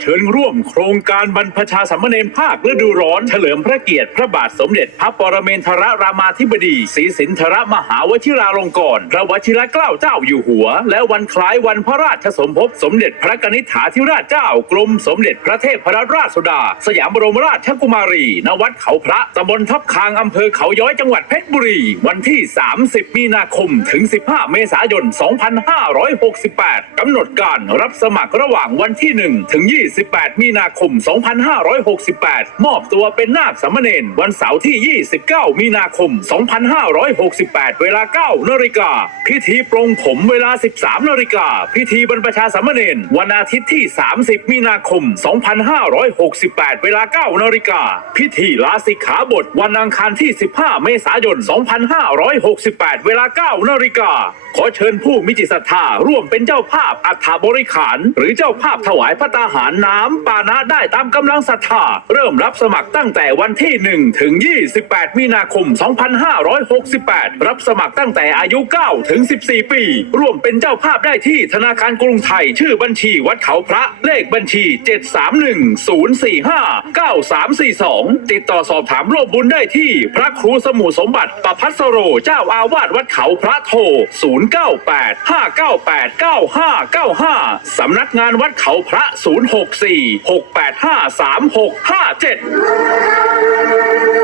เชิญร่วมโครงการบรรพชาสัมมเนรภาคฤดูร้อน เฉลิมพระเกียรติพระบาทสมเด็จพระปรเมนทรรามาธิบดีศรีสินธรมหาวชิราลงกรณ์พระวชิรเกล้าเจ้าอยู่หัว และวันคล้ายวันพระราชสมภพสมเด็จพระกนิษฐาธิราชเจ้ากรมสมเด็จพระเทพรราชสุดา สยามบรมราชกุมารี ณ วัดเขาพระตำบลทับคางอำเภอเขาย้อยจังหวัดเพชรบุรี วันที่ 30 มีนาคมถึง 15 เมษายน 2568 กำหนดการรับสมัครระหว่างวันที่ 1 ถึง 2 28มีนาคม 2568 มอบตัวเป็นนาคสามเณรวันเสาร์ที่ 29 มีนาคม 2568 เวลา 9นาฬิกา พิธีปรงผมเวลา 13นาฬิกา พิธีบรรพชาสามเณรวันอาทิตย์ที่ 30 มีนาคม 2568 เวลา 9นาฬิกา พิธีลาสิกขาบทวันอังคารที่ 15 เมษายน 2568 เวลา 9นาฬิกา ขอเชิญผู้มีจิตศรัทธาร่วมเป็นเจ้าภาพอัฐบริขาร หรือเจ้าภาพถวายพระตาหารน้ำปานะได้ตามกำลังศรัทธา เริ่มรับสมัครตั้งแต่วันที่ 1 ถึง 28 มีนาคม 2568 รับสมัครตั้งแต่อายุ 9 ถึง 14 ปี ร่วมเป็นเจ้าภาพได้ที่ธนาคารกรุงไทย ชื่อบัญชีวัดเขาพระเลขบัญชี 731-045-9342 ติดต่อสอบถามร่วมบุญได้ที่พระครูสมุสมบัติประพัสโร เจ้าอาวาสวัดเขาพระโท 0 598 9595 สำนักงานวัดเขาพระ 064 685 3657ส